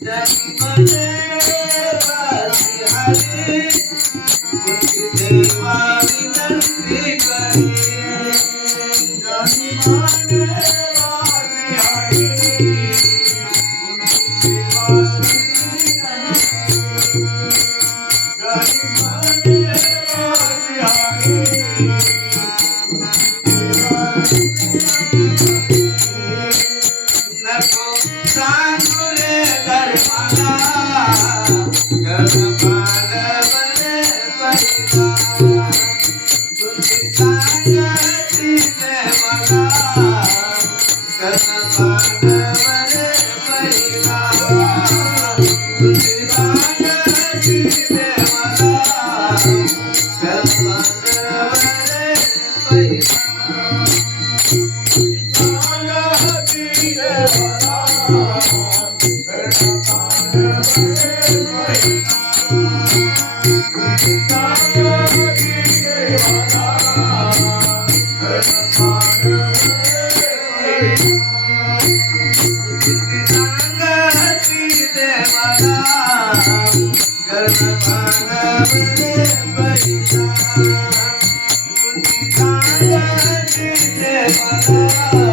जन्मले वासी हरी मुक्ति देवा विनंती करिए जन्मले वासी हरी मुक्ति देवा जन्मले वासी हरी नको सांगू रे धर्माला गणमानवरे पहिला तुझी सांगती देवाला गणमानवरे पहिला तुझी सांगती देवाला गणमानवरे पहिला Bye.